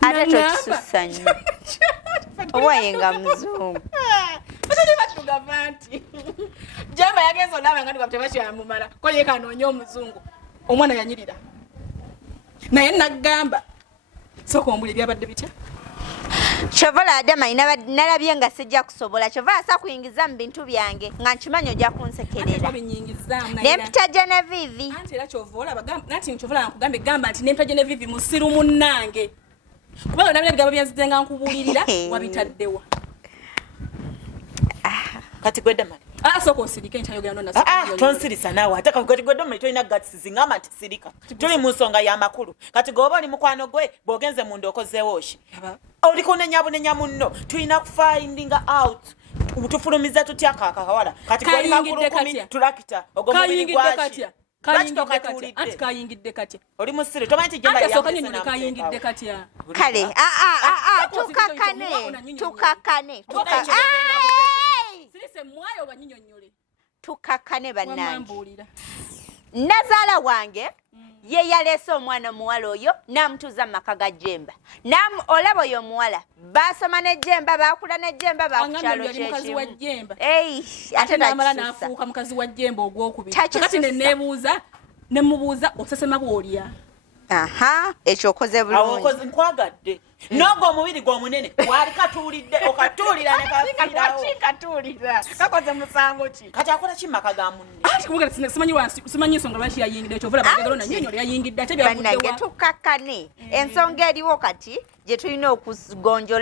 ate tokisussa nnyo owayenga muzungu batali batugamba nti jamba yagenza olaba nga tebakyamummala ko ye kanoonya omuzungu omwana yanyirira naye nagamba soka ombuli byabadde bitya Chovola adama nalabye nga sijja kusobola Chovola asa kuyingiza mu bintu byange nga nkimanyi ojja kunsekerera nempita Genevieve anti era Chovola bagamba nanti Chovola nakugambe gamba nti nempita Genevieve musiru munnange kubanga nabyo bigambo byanzidde nga nkubulirira wabitaddewa kati gwedda mali soko osirike nkyayogera nonna tonsirisa naawe ate kati gwedda mali tolina gatisi zingamba nti sirika tuli mu nsonga y'amakulu kati gwoba oli mukwano gwe bw'ogenze mu ndokozeewo ki oli kunenya munno tulina kufindinga out tufulumiza tutya kakawala kati gwoli kakulukumi tulakita ogwo mubiri gwaki anti kayingidde katya oli musiri tomanyi ti jemba yasokanyonyi kayingidde katya kale tukakane sirise mwayo banyinyonyole tukakane bannange nazaala wange ye yaleese omwana omuwala oyo n'amutuuza mu maka ga Jemba olaba oyo omuwala basoma ne Jemba bakula ne Jemba bakukyalo kyekimu ate namala n'afuuka mukazi wa Jemba ogwokubiri kati nemubuuza osesema bw'olya ekyo okoze bulungi nkwagadde n'ogwo omubiri gw'omunene wali katuulidde okatuulira ne katuulira kakoze musango ki kati akola ki maka ga munne simanyi ensonga lwaki yayingidde ekyovula bagagalo nanyonyola yayingidde ate byavuddewa tukkakane ensonga eriwo kati gye tulina okugonjola